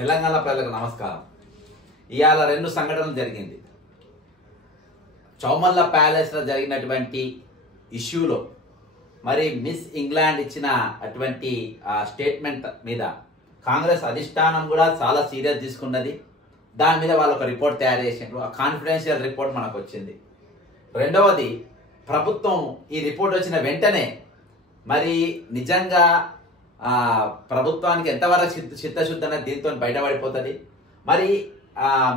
తెలంగాణ ప్రజలకు నమస్కారం. ఇవాళ రెండు సంఘటనలు జరిగింది. చౌమల్ల ప్యాలెస్ లో జరిగినటువంటి ఇష్యూలో మరి మిస్ ఇంగ్లాండ్ ఇచ్చిన అటువంటి స్టేట్మెంట్ మీద కాంగ్రెస్ అధిష్టానం కూడా చాలా సీరియస్ తీసుకున్నది. దాని మీద వాళ్ళు ఒక రిపోర్ట్ తయారు చేసిండ్రు. ఆ కాన్ఫిడెన్షియల్ రిపోర్ట్ మనకు వచ్చింది. రెండవది, ప్రభుత్వం ఈ రిపోర్ట్ వచ్చిన వెంటనే మరి నిజంగా ప్రభుత్వానికి ఎంతవరకు చిత్తశుద్ధి అనేది దీంతో బయటపడిపోతుంది. మరి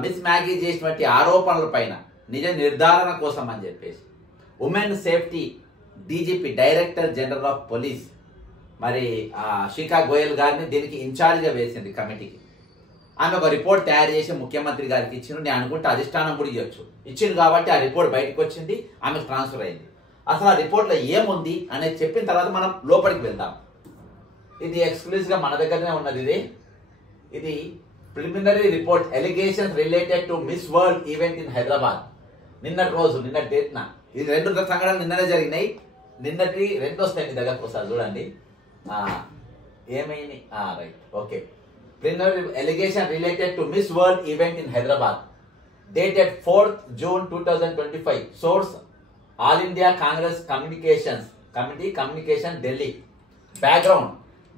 మిస్ మ్యాగీ చేసినటువంటి ఆరోపణల పైన నిజ నిర్ధారణ కోసం అని చెప్పేసి women safety DGP director general of police మరి శిఖా గోయల్ గారిని దీనికి ఇన్ఛార్జ్గా వేసింది కమిటీకి. ఆమె ఒక రిపోర్ట్ తయారు చేసి ముఖ్యమంత్రి గారికి ఇచ్చిండు. నేను అనుకుంటే అధిష్టానం కూడా ఇచ్చిండు కాబట్టి ఆ రిపోర్ట్ బయటకు వచ్చింది, ఆమెకు ట్రాన్స్ఫర్ అయింది. అసలు ఆ రిపోర్ట్లో ఏముంది అనేది చెప్పిన తర్వాత మనం లోపలికి వెళ్దాం. ఇది ఎక్స్క్లూజివ్గా మన దగ్గరనే ఉన్నది. ఇది preliminary report allegations related to miss world event in Hyderabad. నిన్న డేట్న ఇది రెండు సంఘటనలు నిన్ననే జరిగినాయి. నిన్నటి రెండు వస్తాయి మీ దగ్గరకు ఒకసారి చూడండి. ఏమైంది? Right, okay. Preliminary allegation related to Miss World event in Hyderabad, dated 4th June 2025. Source: All India Congress Communications Committee, Communication, Delhi. Background: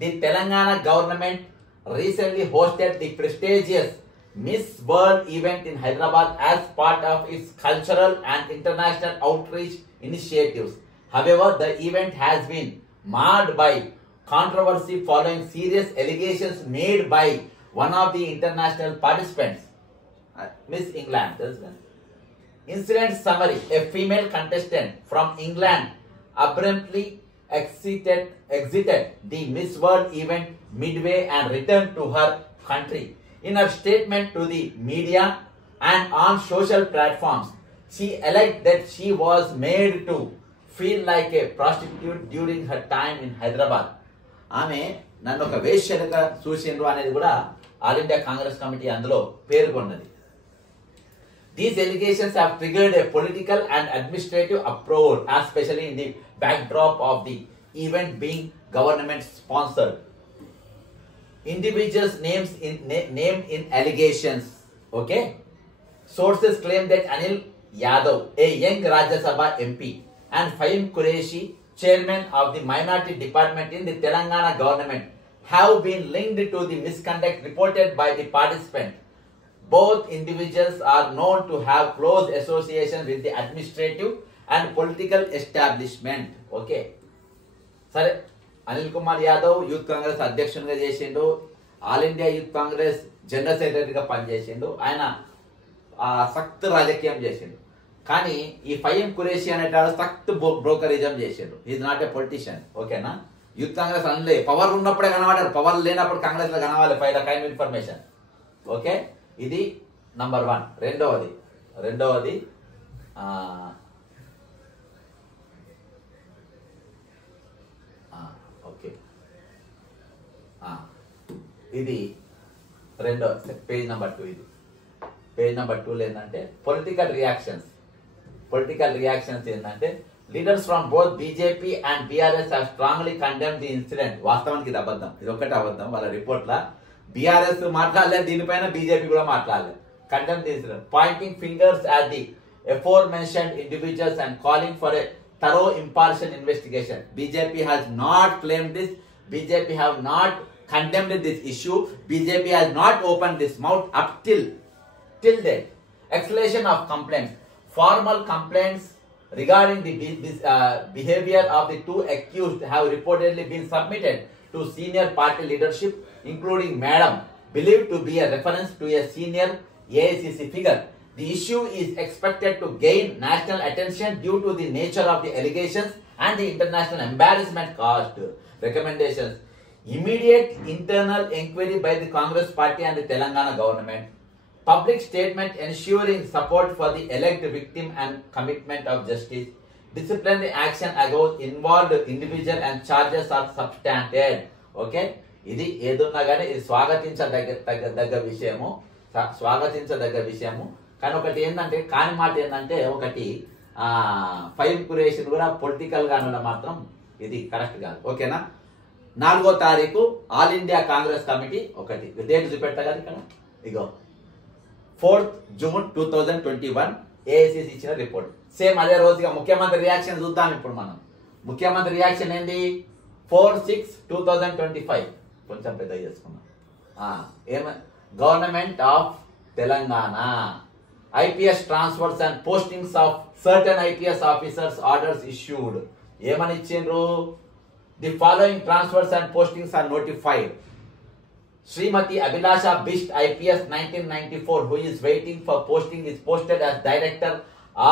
the Telangana government recently hosted the prestigious Miss World event in Hyderabad as part of its cultural and international outreach initiatives. However, the event has been marred by controversy following serious allegations made by one of the international participants, Miss England. Incident summary: a female contestant from England abruptly exited the Miss World event midway and returned to her country. In her statement to the media and on social platforms, she alleged that she was made to feel like a prostitute during her time in Hyderabad. ఆమె నన్ను ఒక వేశ్యగా చూసిండ్రు అనేది కూడా all India Congress committee అందులో పేర్కొన్నది. These allegations have triggered a political and administrative uproar, especially in the backdrop of the event being government sponsored. Individuals named in allegations. Okay, sources claim that Anil Yadav, a young Rajya Sabha MP, and Fahim Qureshi, chairman of the minority department in the Telangana government, have been linked to the misconduct reported by the participant. Both individuals are known to have close association with the administrative and political establishment. Okay. సరే, Anil Kumar Yadav youth Congress అధ్యక్షునిగా చేసిండు, all India youth Congress general సెక్రటరీగా పనిచేసిండు. ఆయన సక్త్ రాజకీయం చేసిండు. కానీ ఈ ఫహీం ఖురేషీ అనేటాడు సక్త్ బ్రోకరిజం చేసిండు. Is not a politician. ఓకేనా? యూత్ కాంగ్రెస్ అనలే, పవర్ ఉన్నప్పుడే కనబడారు, పవర్ లేనప్పుడు కాంగ్రెస్ లో కనవాలి. File kind information. ఓకే, ఇది నంబర్ 1. రెండవది ఓకే, ఇది రెండో పేజ్ నెంబర్ 2. ఇది పేజ్ నెంబర్ 2లో ఏంటంటే పొలిటికల్ రియాక్షన్స్ ఏంటంటే leaders from both BJP and BRS have strongly condemned the incident. వాస్తవానికి ఇది అబద్ధం, ఇది ఒక్కటే అబద్ధం. వాళ్ళ రిపోర్ట్ లా బీఆర్ఎస్ మాట్లాడలేదు, దీనిపైన బీజేపీ కూడా మాట్లాడలేదు. Condemn the incident, pointing fingers at the aforementioned individuals and calling for a thorough impartial investigation. BJP has not claimed this. BJP have not condemned this issue. BJP has not opened this mouth up till date. Escalation of complaints. Formal complaints regarding the behavior of the two accused have reportedly been submitted to senior party leadership, including Madam, believed to be a reference to a senior AICC figure. The issue is expected to gain national attention due to the nature of the allegations and the international embarrassment caused. Recommendations: immediate internal inquiry by the Congress party and the Telangana government. Public statement ensuring support for the alleged victim and commitment of justice. Disciplinary action against involved individual and charges are substantiated. Okay, ఇది ఏదున్నా కానీ ఇది స్వాగతించదగ్గ విషయము. కానీ ఒకటి ఏంటంటే, కాని మాట ఏంటంటే, ఒకటి ఫహీం ఖురేషిని కూడా పొలిటికల్ గా అనడం మాత్రం ఇది కరెక్ట్ కాదు. ఓకేనా? 4వ తారీఖు ఆల్ ఇండియా కాంగ్రెస్ కమిటీ ఒకటి డేట్ చూపెట్టా కదా ఇక్కడ ఇగో 4th June 2021 ఏఐసిసి ఇచ్చిన రిపోర్ట్ సేమ్ అదే రోజుగా ముఖ్యమంత్రి రియాక్షన్ చూద్దాం ఇప్పుడు మనం ముఖ్యమంత్రి రియాక్షన్ ఏంది 4/6/2025 కొంచెం పెద్ద చేసుకున్నాం government of Telangana IPS transfers and postings of certain IPS officers orders issued ఏమని ఇచ్చిండ్రు the following transfers and postings are notified Srimati Abhilasha Bisht IPS 1994 who is waiting for posting is posted as director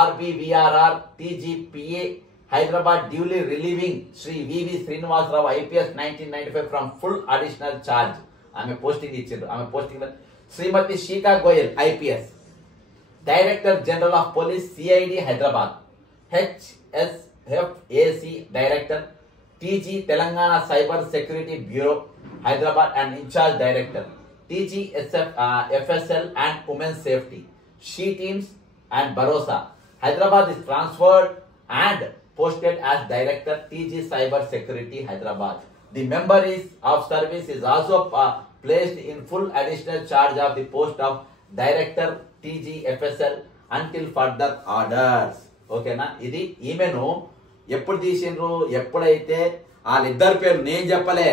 RBVRR TGPA Hyderabad duly relieving Sri VV Srinivas Rao IPS 1995 from full additional charge ఆమె posting ఇచ్చిండ్రు ఆమె posting Srimati Shika Goyal IPS Director General of Police CID Hyderabad HSFAC Director TG Telangana Cyber Security Bureau Hyderabad and in charge director TGSF FSL and Women's Safety She Teams and Barosa Hyderabad is transferred and posted as director TG Cyber Security Hyderabad. The member is of service is also placed in full additional charge of the post of director TG FSL until further orders. ఓకేనా ఇది ఈమెను ఎప్పుడు తీసిండ్రు ఎప్పుడైతే వాళ్ళిద్దరు పేరు నేను చెప్పలే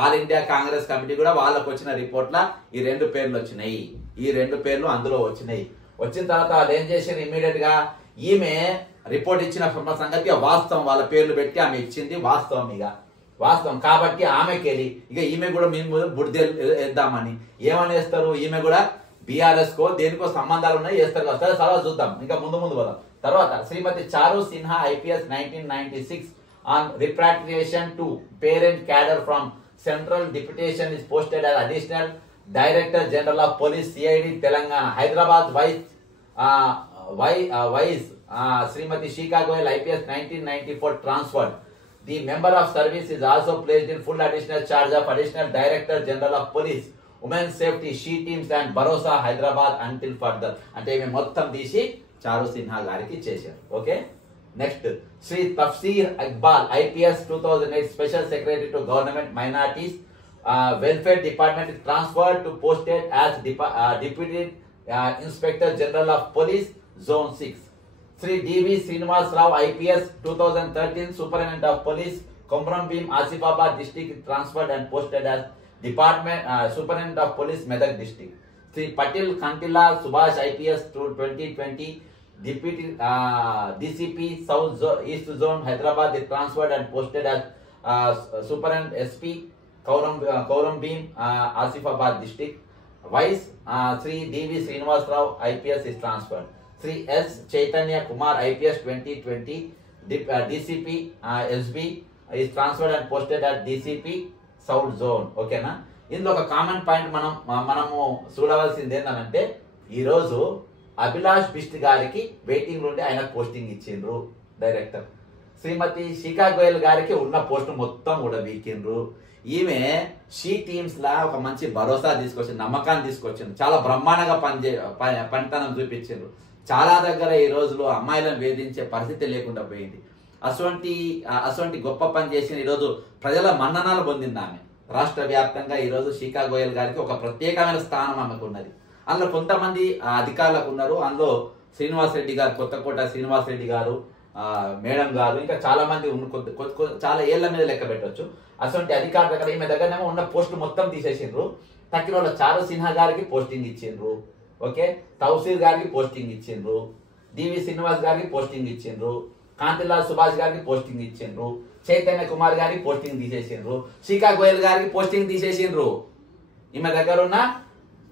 all India Congress committee కూడా వాళ్ళకు వచ్చిన రిపోర్ట్ల ఈ 2 పేర్లు వచ్చినాయి ఈ 2 పేర్లు అందులో వచ్చినాయి వచ్చిన తర్వాత వాళ్ళు ఏం చేసారు ఇమ్మీడియట్ గా ఈమె రిపోర్ట్ ఇచ్చిన సంగతి వాస్తవం వాళ్ళ పేర్లు పెట్టి ఆమె ఇచ్చింది వాస్తవం కాబట్టి ఆమెకెళ్ళి ఇక ఈమె కూడా మేము బుడ్డి వేద్దామని ఏమని వేస్తారు ఈమె కూడా బీఆర్ఎస్ కో దేనికో సంబంధాలు ఉన్నాయి చేస్తారు కదా సరే సరే చూద్దాం ఇంకా ముందు పోదాం తర్వాత శ్రీమతి చారు Sinha IPS 1996 on repatriation to parent cadre from central deputation is posted as additional director general of police CID Telangana Hyderabad vice Srimati Shika Goyal IPS 1994 transferred. The member of service is also placed in full additional charge of additional director general of police Women's Safety She Teams and Barosa Hyderabad until further. అంటే మేము మొత్తం తీసి చారు సిన్హా గారికి ఇచ్చేసారు okay next Shri Tafseer Iqbal IPS 2008 special secretary to government minorities welfare department transferred to posted as deputy inspector general of police zone 6 Shri DV Srinivas Rao IPS 2013 Superintendent of Police Komram Bhim Asifabad district transferred and posted as Department Superintendent of Police Medak district. Sri Patil Kantila Subhash IPS 2020 Deputy DCP South East Zone Hyderabad is transferred and posted as Superintendent SP Komram Bhim Asifabad district. Vice Sri DV Srinivas Rao IPS is transferred. Sri S Chaitanya Kumar IPS 2020 DCP SB is transferred and posted at DCP South Zone. ఓకేనా ఇందులో ఒక common point మనము చూడవలసింది ఏంటంటే ఈరోజు అభిలాష్ బిస్ట్ గారికి waiting నుండి ఆయన posting ఇచ్చిండ్రు డైరెక్టర్ శ్రీమతి శిఖా గోయల్ గారికి ఉన్న పోస్ట్ మొత్తం కూడా వీకిండ్రు ఈమె షీ టీమ్స్ లా ఒక మంచి భరోసా తీసుకొచ్చింది నమ్మకాన్ని తీసుకొచ్చింది చాలా బ్రహ్మాండంగా పనితనం చూపించిండ్రు చాలా దగ్గర ఈ రోజులో అమ్మాయిలను వేధించే పరిస్థితి లేకుండా పోయింది అటువంటి గొప్ప పని చేసిన ఈరోజు ప్రజల మన్ననాలు పొందింది ఆమె రాష్ట్ర వ్యాప్తంగా ఈరోజు శిఖా గోయల్ గారికి ఒక ప్రత్యేకమైన స్థానం ఆమెకు ఉన్నది అందులో కొంతమంది అధికారులకు ఉన్నారు అందులో శ్రీనివాస్ రెడ్డి గారు కొత్తకోట శ్రీనివాస్ రెడ్డి గారు మేడం గారు ఇంకా చాలా మంది చాలా ఏళ్ల మీద లెక్క పెట్టవచ్చు అటువంటి అధికారుల దగ్గర ఈమె దగ్గరనేమో ఉన్న పోస్టులు మొత్తం తీసేసిండ్రు తక్కిన వాళ్ళ చారు సిన్హా గారికి పోస్టింగ్ ఇచ్చిండ్రు ఓకే తౌసీర్ గారికి పోస్టింగ్ ఇచ్చిండ్రు DV శ్రీనివాస్ గారికి పోస్టింగ్ ఇచ్చిండ్రు కాంతిలాల్ సుభాష్ గారికి పోస్టింగ్ ఇచ్చిండ్రు చైతన్య కుమార్ గారికి పోస్టింగ్ తీసేసిండ్రు శిఖా గోయల్ గారికి పోస్టింగ్ తీసేసిండ్రు ఈమె దగ్గర ఉన్న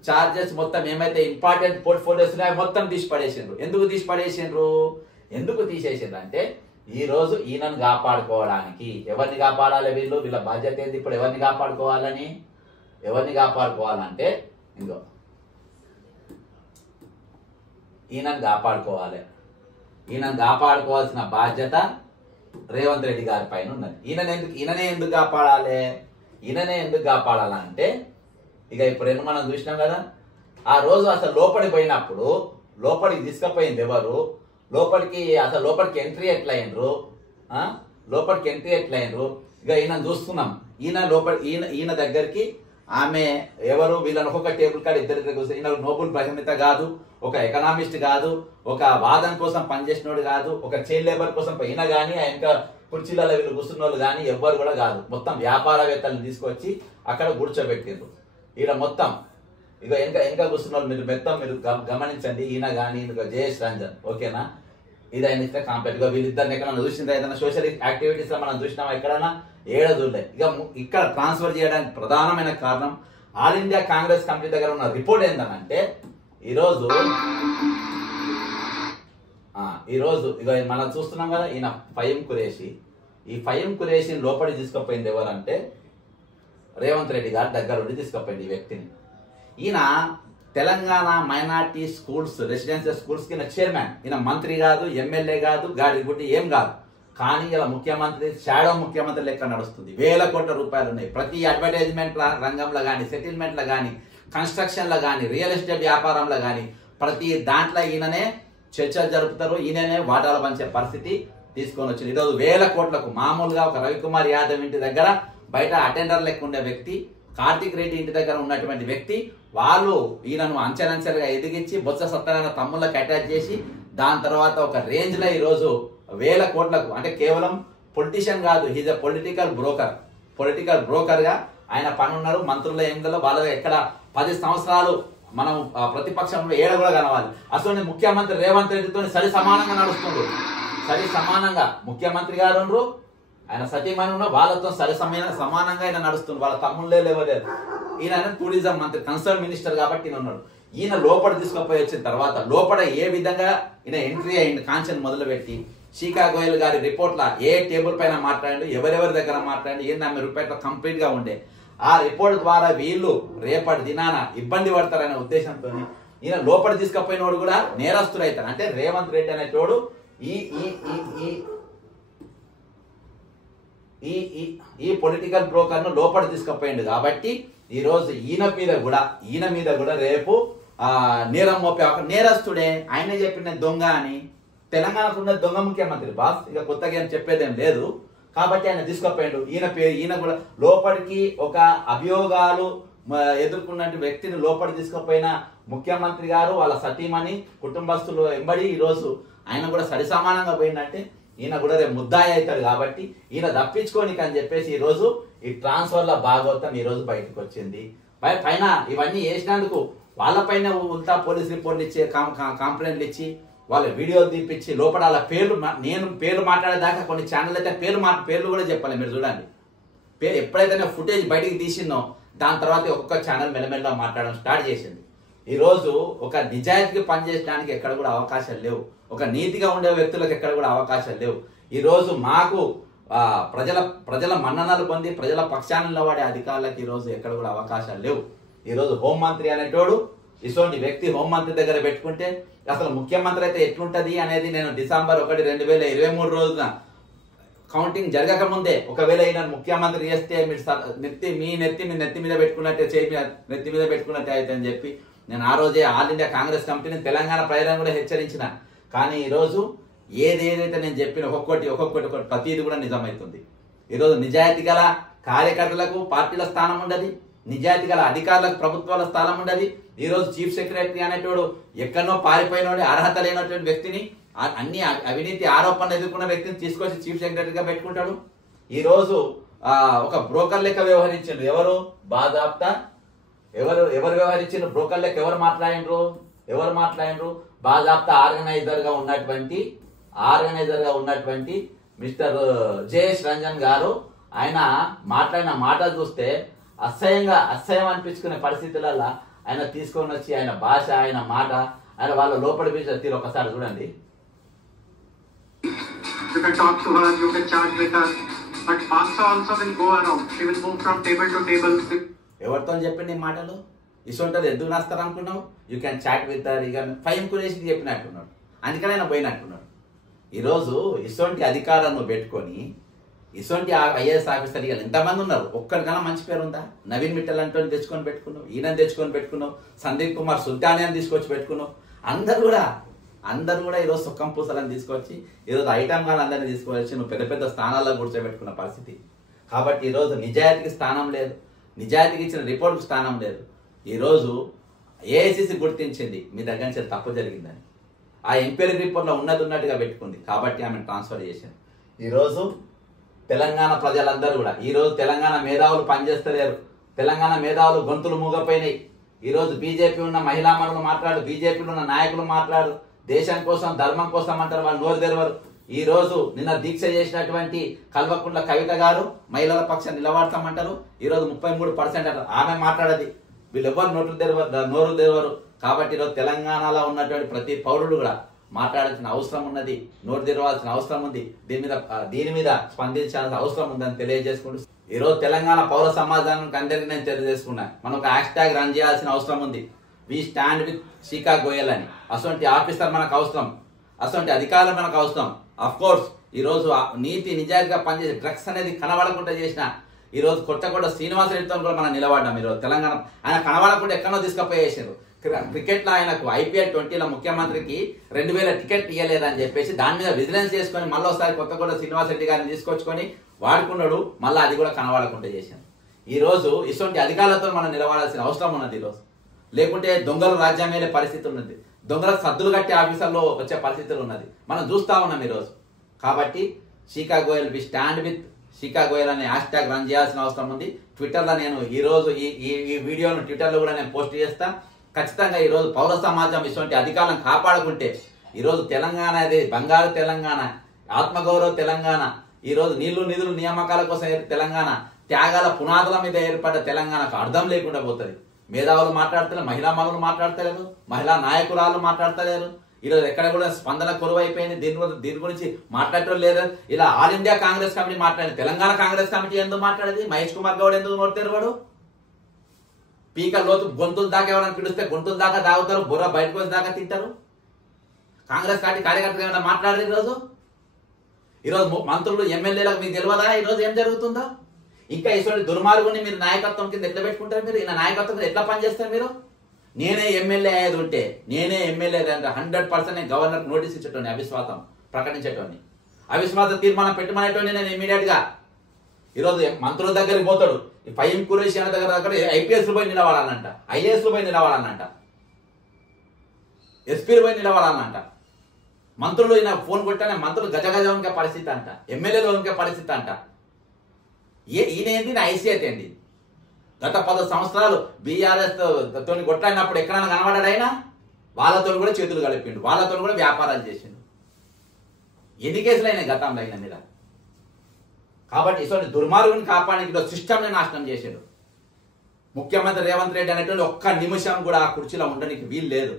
చార్జెస్ మొత్తం ఏమైతే ఇంపార్టెంట్ పోర్ట్ఫోలియోస్ ఉన్నాయో మొత్తం తీసి పడేసిండ్రు ఎందుకు తీసేసిండ్రు అంటే ఈ రోజు ఈయనను కాపాడుకోవడానికి ఎవరిని కాపాడాలి వీళ్ళ బాధ్యత ఏంది ఇప్పుడు ఎవరిని కాపాడుకోవాలంటే ఇంకో ఈయనను కాపాడుకోవాల్సిన బాధ్యత రేవంత్ రెడ్డి గారి పైన ఉన్నది ఈయననే ఎందుకు కాపాడాలంటే ఇక ఇప్పుడు మనం చూసినాం కదా ఆ రోజు అసలు లోపలికి తీసుకుపోయింది ఎవరు లోపలికి ఎంట్రీ ఎట్లయినరు ఇక ఈయన చూస్తున్నాం. ఈయన దగ్గరికి ఆమె ఎవరు వీళ్ళని ఒక్కొక్క టేబుల్ కాడ ఇద్దరు కూర్చొని, ఈయన నోబుల్ బహుమత కాదు, ఒక ఎకనామిస్ట్ కాదు, ఒక వాదన కోసం పనిచేసినోడు కాదు, ఒక చైల్డ్ లేబర్ కోసం ఈయన కానీ ఇంకా కుర్చీలలో వీళ్ళు కూర్చున్న వాళ్ళు కానీ ఎవ్వరు కూడా కాదు. మొత్తం వ్యాపారవేత్తలను తీసుకొచ్చి అక్కడ కూర్చోబెట్టిండ్రు. ఈయన మొత్తం ఇక ఇంకా కూర్చున్న వాళ్ళు మీరు గమనించండి. ఈయన కానీ జయేష్ రంజన్, ఓకేనా? ఇది ఆయన ఇస్తే కాంపేర్. ఇక వీళ్ళిద్దరిని ఎక్కడైనా చూసిందా? ఏదైనా సోషల్ యాక్టివిటీస్ లో మనం చూసినామా? ఎక్కడైనా ఏడ చూడలే. ఇక ఇక్కడ ట్రాన్స్ఫర్ చేయడానికి ప్రధానమైన కారణం ఆల్ ఇండియా కాంగ్రెస్ కమిటీ దగ్గర ఉన్న రిపోర్ట్ ఏంటంటే ఈరోజు ఇక మనం చూస్తున్నాం కదా, ఈయన ఫహీం ఖురేషి. ఈ ఫహీం ఖురేషిని లోపలికి తీసుకుపోయింది ఎవరంటే రేవంత్ రెడ్డి గారు దగ్గరుండి తీసుకుపోయింది ఈ వ్యక్తిని. ఈయన Telangana minority schools, residential schools కి చైర్మన్. ఈయన మంత్రి కాదు, ఎమ్మెల్యే కాదు, గాడి గుడ్డి ఏం కాదు. కానీ ఇలా ముఖ్యమంత్రి షాడో ముఖ్యమంత్రి లెక్క నడుస్తుంది. వేల కోట్ల రూపాయలు ఉన్నాయి. ప్రతి అడ్వర్టైజ్మెంట్ రంగంలో కానీ, సెటిల్మెంట్లో కానీ, కన్స్ట్రక్షన్లో కానీ, రియల్ ఎస్టేట్ వ్యాపారంలో కానీ ప్రతి దాంట్లో ఈయననే చర్చలు జరుపుతారు, ఈయననే వాటాలు పంచే పరిస్థితి తీసుకొని వచ్చింది. ఈరోజు వేల కోట్లకు మామూలుగా ఒక రవికుమార్ యాదవ్ ఇంటి దగ్గర బయట అటెండర్ లెక్క ఉండే వ్యక్తి, కార్తిక్ రెడ్డి ఇంటి దగ్గర ఉన్నటువంటి వ్యక్తి, వాళ్ళు ఈయనను అంచెలంచెలుగా ఎదిగించి బొత్స సత్యనారాయణ తమ్ముళ్ళకి అటాచ్ చేసి దాని తర్వాత ఒక రేంజ్ లో ఈరోజు వేల కోట్లకు, అంటే కేవలం పొలిటీషియన్ కాదు, హీజ్ ఎ పొలిటికల్ బ్రోకర్ గా ఆయన పనున్నారు. మంత్రుల ఏందో వాళ్ళ ఎక్కడ 10 సంవత్సరాలు మనం ప్రతిపక్షంలో ఏడ కూడా కనవాలి. అసలు ముఖ్యమంత్రి రేవంత్ రెడ్డితో సరి సమానంగా నడుస్తుండ్రు. సరి సమానంగా ముఖ్యమంత్రి గారు ఉండ్రు, ఆయన సతీమణి ఉన్న వాళ్ళతో సరి సమానంగా ఆయన నడుస్తుంది. వాళ్ళ తమ్ముళ్ళే లేవలేదు. ఈయన టూరిజం మంత్రి, కన్సర్న్ మినిస్టర్ కాబట్టి ఈయన ఉన్నాడు. ఈయన లోపల తీసుకుపోయి వచ్చిన తర్వాత లోపల ఏ విధంగా ఈయన ఎంట్రీ అయింది కాంచెన్ మొదలుపెట్టి శీకా గోయల్ గారి రిపోర్ట్ల ఏ టేబుల్ పైన మాట్లాడండి, ఎవరెవరి దగ్గర మాట్లాడండి, ఏంది ఆమె రూపాయలు కంప్లీట్ గా ఉండే. ఆ రిపోర్ట్ ద్వారా వీళ్ళు రేపటి దినాన ఇబ్బంది పడతారనే ఉద్దేశంతో ఈయన లోపల తీసుకుపోయిన వాడు కూడా నేరస్తుడు అవుతాడు. అంటే రేవంత్ రెడ్డి అనేటోడు ఈ పొలిటికల్ బ్రోకర్ ను లోపల తీసుకుపోయిండు. కాబట్టి ఈ రోజు ఈయన మీద కూడా రేపు నేరం మోపే నేరస్తుడే. ఆయనే చెప్పిన దొంగ అని. తెలంగాణకు ఉన్న దొంగ ముఖ్యమంత్రి బాస్, ఇక కొత్తగా ఏం చెప్పేదేం లేదు. కాబట్టి ఆయన తీసుకుపోయిండు. ఈయన కూడా లోపలికి ఒక అభియోగాలు ఎదుర్కొన్న వ్యక్తిని లోపలికి తీసుకుపోయిన ముఖ్యమంత్రి గారు, వాళ్ళ సతీమణి, కుటుంబస్తులు వెంబడి ఈ రోజు ఆయన కూడా సరి సమానంగా పోయిందంటే ఈయన కూడా రేపు ముద్దాయి అవుతాడు. కాబట్టి ఈయన తప్పించుకోనికి అని చెప్పేసి ఈ రోజు ఈ ట్రాన్స్ఫర్ల భాగవతం ఈ రోజు బయటకు వచ్చింది. పైన ఇవన్నీ వేసినందుకు వాళ్ళపైన ఉల్టా పోలీస్ రిపోర్ట్లు ఇచ్చి కంప్లైంట్లు ఇచ్చి వాళ్ళ వీడియోలు తీపిచ్చి లోపల వాళ్ళ నేను పేర్లు మాట్లాడేదాకా కొన్ని ఛానల్ అయితే పేర్లు కూడా చెప్పాలి. మీరు చూడండి, ఎప్పుడైతే ఫుటేజ్ బయటికి తీసిందో దాని తర్వాత ఒక్కొక్క ఛానల్ మెల్లమెల్ల మాట్లాడడం స్టార్ట్ చేసింది. ఈ రోజు ఒక నిజాయితీకి పనిచేయడానికి ఎక్కడ కూడా అవకాశాలు లేవు. ఒక నీతిగా ఉండే వ్యక్తులకు ఎక్కడ కూడా అవకాశాలు లేవు. ఈ రోజు మాకు ప్రజల మన్ననలు పొంది ప్రజల పక్షాన నిలబడే అధికారులకు ఈ రోజు ఎక్కడ కూడా అవకాశాలు లేవు. ఈ రోజు హోంమంత్రి అనేటోడు ఇటువంటి వ్యక్తి హోంమంత్రి దగ్గర పెట్టుకుంటే అసలు ముఖ్యమంత్రి అయితే ఎట్లుంటది అనేది నేను డిసెంబర్ 1, 2023 రోజున కౌంటింగ్ జరగక ముందే ఒకవేళ ఈయన ముఖ్యమంత్రి చేస్తే మీ నెత్తి మీద పెట్టుకున్నట్టే నెత్తి మీద పెట్టుకున్నట్టే అయితే అని చెప్పి నేను ఆ రోజే ఆల్ ఇండియా కాంగ్రెస్ కమిటీని తెలంగాణ ప్రజలను కూడా హెచ్చరించిన. కానీ ఈరోజు ఏదేదైతే నేను చెప్పిన ఒక్కొక్కటి ప్రతిది కూడా నిజమవుతుంది. ఈరోజు నిజాయితీ గల కార్యకర్తలకు పార్టీల స్థానం ఉండదు, నిజాయితీ గల అధికారులకు ప్రభుత్వాల స్థానం ఉండదు. ఈ రోజు చీఫ్ సెక్రటరీ అనేటోడు ఎక్కడనో పారిపోయినోడు, అర్హత లేనటువంటి వ్యక్తిని, అన్ని అవినీతి ఆరోపణలు ఎదుర్కొన్న వ్యక్తిని తీసుకొచ్చి చీఫ్ సెక్రటరీగా పెట్టుకుంటాడు. ఈ రోజు ఒక బ్రోకర్ లెక్క వ్యవహరించిండు. ఎవరు బాజాప్తా ఎవరు వ్యవహరించిండ్రు? బ్రోకర్ లెక్క ఎవరు మాట్లాడిండ్రు? బాజాప్తా ఆర్గనైజర్ గా ఉన్నటువంటి మిస్టర్ జయేష్ రంజన్ గారు ఆయన మాట్లాడిన మాటలు చూస్తే అసహ్యం అనిపించుకునే పరిస్థితులలో ఆయన తీసుకొని వచ్చి ఆయన భాష, ఆయన మాట, ఆయన వాళ్ళ లోపలి పిలిచిన తీరు ఒకసారి చూడండి. ఎవరితో చెప్పింది ఈ మాటలు? ఇసుంటది ఎందుకు నాస్తారు అనుకున్నావు? You can chat with her. ఇక ఫహీం ఖురేషికి చెప్పినట్టున్నాడు, అందుకనే ఆయన పోయినట్టున్నాడు. ఈరోజు ఇసొంటి అధికారాన్ని పెట్టుకొని ఇసొంటి ఐఏఎస్ ఆఫీసర్ ఇక ఎంతమంది ఉన్నారు? ఒక్కరికన్నా మంచి పేరు ఉందా? నవీన్ మిట్టల్ అంటూ తెచ్చుకొని పెట్టుకున్నావు, ఈయన తెచ్చుకొని పెట్టుకున్నావు, సందీప్ కుమార్ సుల్తానియాని తీసుకొచ్చి పెట్టుకున్నావు. అందరు కూడా ఈరోజు సుఖం పూసలని తీసుకొచ్చి ఈరోజు ఐటమ్ గాని అందరినీ తీసుకొచ్చి నువ్వు పెద్ద స్థానాల్లో కూర్చోబెట్టుకున్న పరిస్థితి. కాబట్టి ఈరోజు నిజాయితీకి స్థానం లేదు, నిజాయితీకి ఇచ్చిన రిపోర్ట్కి స్థానం లేదు. ఈరోజు ఏఐసిసి గుర్తించింది మీ దగ్గర నుంచి తప్పు జరిగిందని. ఆ ఎంపీఎల్ రిపోర్ట్లో ఉన్నట్టుగా పెట్టుకుంది, కాబట్టి ఆమె ట్రాన్స్ఫర్ చేసింది. ఈరోజు తెలంగాణ ప్రజలందరూ కూడా ఈరోజు తెలంగాణ మేధావులు పనిచేస్తలేరు, తెలంగాణ మేధావులు గొంతులు మూగపోయినాయి. ఈరోజు బీజేపీ ఉన్న మహిళా మనులు మాట్లాడు, బీజేపీలో ఉన్న నాయకులు మాట్లాడు, దేశం కోసం ధర్మం కోసం అంటారు, వాళ్ళు నోరు తెరవరు. ఈ రోజు నిన్న దీక్ష చేసినటువంటి కల్వకుంట్ల కవిత గారు మహిళల పక్షం నిలబడతామంటారు, ఈరోజు 33% అంటారు. ఆమె మాట్లాడది, వీళ్ళు ఎవరు నోరు తెరవరు. కాబట్టి ఈరోజు తెలంగాణలో ఉన్నటువంటి ప్రతి పౌరుడు కూడా మాట్లాడాల్సిన అవసరం ఉన్నది, నోరు తెరవాల్సిన అవసరం ఉంది, దీని మీద స్పందించాల్సిన అవసరం ఉందని తెలియజేసుకుంటూ ఈరోజు తెలంగాణ పౌర సమాజానికి అందరికీ నేను తెలియజేసుకున్నా, మనం ఒక హ్యాష్ రన్ చేయాల్సిన అవసరం ఉంది. వి స్టాండ్ విత్ శిఖా గోయల్ అని. అటువంటి ఆఫీసర్ మనకు అవసరం, అటువంటి అధికారులు మనకు అవసరం. అఫ్ కోర్స్ ఈరోజు నీతి నిజాయితీగా పనిచేసి డ్రగ్స్ అనేది కనబడకుండా చేసిన ఈరోజు కొత్తగూడ శ్రీనివాసరెడ్డితో కూడా మనం నిలబడ్డాం. ఈరోజు తెలంగాణ ఆయన కనబడకుండా ఎక్కడో తీసుకుపోయేసారు. క్రికెట్లో ఆయనకు IPL 20లో ముఖ్యమంత్రికి 2000 టికెట్ ఇవ్వలేదని చెప్పేసి దాని మీద విజిలెన్స్ చేసుకొని మళ్ళీ ఒకసారి కొత్తగూడ శ్రీనివాసరెడ్డి గారిని తీసుకొచ్చుకొని వాడుకున్నాడు, మళ్ళీ అది కూడా కనబడకుండా చేశాను. ఈరోజు ఇటువంటి అధికారులతో మనం నిలబడాల్సిన అవసరం ఉన్నది ఈరోజు. లేకుంటే దొంగలు రాజ్యం వెళ్ళే పరిస్థితి ఉన్నది, దొంగలకు సద్దులు కట్టి ఆఫీసర్లో వచ్చే పరిస్థితులు ఉన్నది, మనం చూస్తా ఉన్నాం ఈరోజు. కాబట్టి శిఖా గోయల్ వి స్టాండ్ విత్ శిఖా గోయల్ అనే హ్యాష్ రన్ చేయాల్సిన అవసరం ఉంది. ట్విట్టర్లో నేను ఈరోజు ఈ వీడియోను ట్విట్టర్లో కూడా నేను పోస్ట్ చేస్తా. ఖచ్చితంగా ఈరోజు పౌర సమాజం ఇటువంటి అధికారులను కాపాడుకుంటే ఈరోజు తెలంగాణ అది బంగారు తెలంగాణ, ఆత్మగౌరవ తెలంగాణ, ఈరోజు నీళ్లు నిధులు నియామకాల కోసం తెలంగాణ, త్యాగాల పునాదుల మీద ఏర్పడ్డ తెలంగాణకు అర్థం లేకుండా పోతుంది. మేధావులు మాట్లాడతలేరు, మహిళా మనులు మాట్లాడతలేరు, మహిళా నాయకురాలు మాట్లాడతలేరు. ఈరోజు ఎక్కడ కూడా స్పందన కొరువైపోయింది, దీని గురించి మాట్లాడటం లేదు. ఇలా ఆల్ ఇండియా కాంగ్రెస్ కమిటీ మాట్లాడింది, తెలంగాణ కాంగ్రెస్ కమిటీ ఎందుకు మాట్లాడేది? మహేష్ కుమార్ గౌడ్ ఎందుకు నోరు తెరవడు? పీక లోతు గొంతుల దాకా ఎవరైనా పిలిస్తే గొంతుల దాకా తాగుతారు, బుర్ర బయటకు వచ్చి దాకా తింటారు. కాంగ్రెస్ పార్టీ కార్యకర్తలు ఏమైనా మాట్లాడరు ఈరోజు మంత్రులు ఎమ్మెల్యేలకు మీకు తెలియదా ఈరోజు ఏం జరుగుతుందో? ఇంకా ఇటువంటి దుర్మార్గుని మీరు నాయకత్వం కింద ఎట్లా పెట్టుకుంటారు? మీరు ఈయన నాయకత్వం కింద ఎట్లా పనిచేస్తారు మీరు? నేనే ఎమ్మెల్యే అయ్యేది ఉంటే, నేనే ఎమ్మెల్యే 100% నేను గవర్నర్ నోటీస్ ఇచ్చేటోని, అవిశ్వాసం ప్రకటించేటోని, అవిశ్వాస తీర్మానం పెట్టమనేటోని నేను ఇమీడియట్ గా. ఈరోజు మంత్రుల దగ్గరికి పోతాడు, ఫహీం ఖురేషి అనే దగ్గర IPS పోయి నిలవాలన్నంట, IAS పోయి నిలవాలన్నంట, SP పోయి నిలవాలన్నంట. మంత్రులు ఈయన ఫోన్ కొట్టానే మంత్రులు గజగజ ఉనికే పరిస్థితి అంట, ఎమ్మెల్యేలు ఉనికే పరిస్థితి అంట. ఈయన ఏంటి? నా ఐసీఐతే ఏంటి? గత 10 సంవత్సరాలు BRS తోని కొట్లాడినప్పుడు ఎక్కడైనా కనబడ్డాడు ఆయన? వాళ్ళతో కూడా చేతులు కలిపిండు, వాళ్ళతో కూడా వ్యాపారాలు చేసిండు. ఎన్ని కేసులు అయినాయి గతంలో అయిన మీద? కాబట్టి ఇటువంటి దుర్మార్గుని కాపాడానికి సిస్టమ్ని నాశనం చేశాడు. ముఖ్యమంత్రి రేవంత్ రెడ్డి అనేటువంటి ఒక్క నిమిషం కూడా ఆ కుర్చీలో ఉండడానికి వీలు లేదు.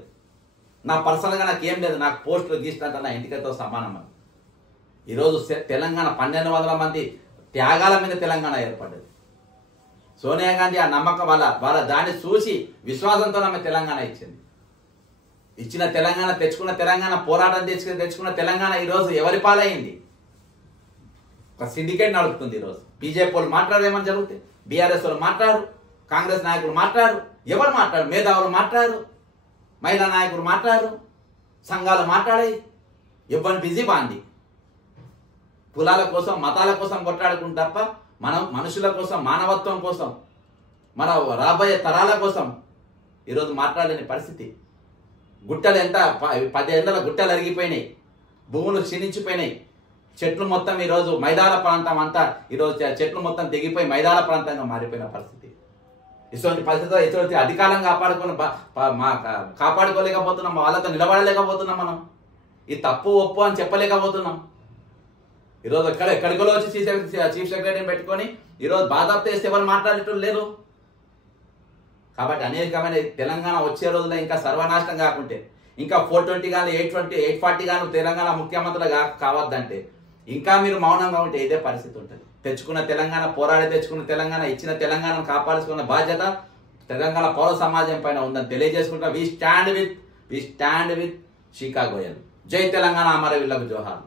నా పర్సనల్గా నాకు ఏం లేదు, నాకు పోస్టులు గీసినంత నా ఇంటికతో సమానం. ఈరోజు తెలంగాణ 1200 మంది త్యాగాల మీద తెలంగాణ ఏర్పడ్డది. సోనియా గాంధీ ఆ నమ్మకం వాళ్ళ దాన్ని చూసి విశ్వాసంతో ఆమె తెలంగాణ ఇచ్చింది. ఇచ్చిన తెలంగాణ, తెచ్చుకున్న తెలంగాణ, పోరాటం తెచ్చుకున్న తెలంగాణ ఈరోజు ఎవరి పాలైంది? ఒక సిండికేట్ నడుపుతుంది. ఈరోజు బీజేపీ వాళ్ళు మాట్లాడేమని జరుగుతాయి, బీఆర్ఎస్ వాళ్ళు మాట్లాడు, కాంగ్రెస్ నాయకులు మాట్లాడు, ఎవరు మాట్లాడు? మేధావులు మాట్లాడు, మహిళా నాయకులు మాట్లాడు, సంఘాలు మాట్లాడాయి, ఎవరిని బిజీ బాంది. కులాల కోసం, మతాల కోసం కొట్లాడుకుంటు తప్ప మనం మనుషుల కోసం, మానవత్వం కోసం, మన రాబోయే తరాల కోసం ఈరోజు మాట్లాడలేని పరిస్థితి. గుట్టలు ఎంత 10 ఏళ్ళ గుట్టలు అరిగిపోయినాయి, భూములు క్షీణించిపోయినాయి, చెట్లు మొత్తం ఈరోజు మైదాన ప్రాంతం అంతా ఈరోజు చెట్లు మొత్తం తెగిపోయి మైదాన ప్రాంతంగా మారిపోయిన పరిస్థితి. ఇటువంటి పరిస్థితుల్లో ఇటువంటి అధికారం కాపాడుకోలేకపోతున్నాం, వాళ్ళతో నిలబడలేకపోతున్నాం. మనం ఈ తప్పు ఒప్పు అని చెప్పలేకపోతున్నాం. ఈరోజు ఎక్కడికో వచ్చి చీఫ్ సెక్రటరీని పెట్టుకొని ఈరోజు బాధాప్త చేస్తే ఎవరు మాట్లాడేటోళ్ళు లేరు. కాబట్టి అనేకమైన తెలంగాణ వచ్చే రోజుల్లో ఇంకా సర్వనాశనం కాకుంటే, ఇంకా 420 కానీ 840 కానీ తెలంగాణ ముఖ్యమంత్రులు కావద్దంటే, ఇంకా మీరు మౌనంగా ఉంటే ఇదే పరిస్థితి ఉంటుంది. తెచ్చుకున్న తెలంగాణ, పోరాడి తెచ్చుకున్న తెలంగాణ, ఇచ్చిన తెలంగాణను కాపాడుకున్న బాధ్యత తెలంగాణ పౌర సమాజం పైన ఉందని తెలియజేసుకుంటా. వి స్టాండ్ విత్ శిఖా గోయల్. జై తెలంగాణ, అమరవీరులకు జోహార్.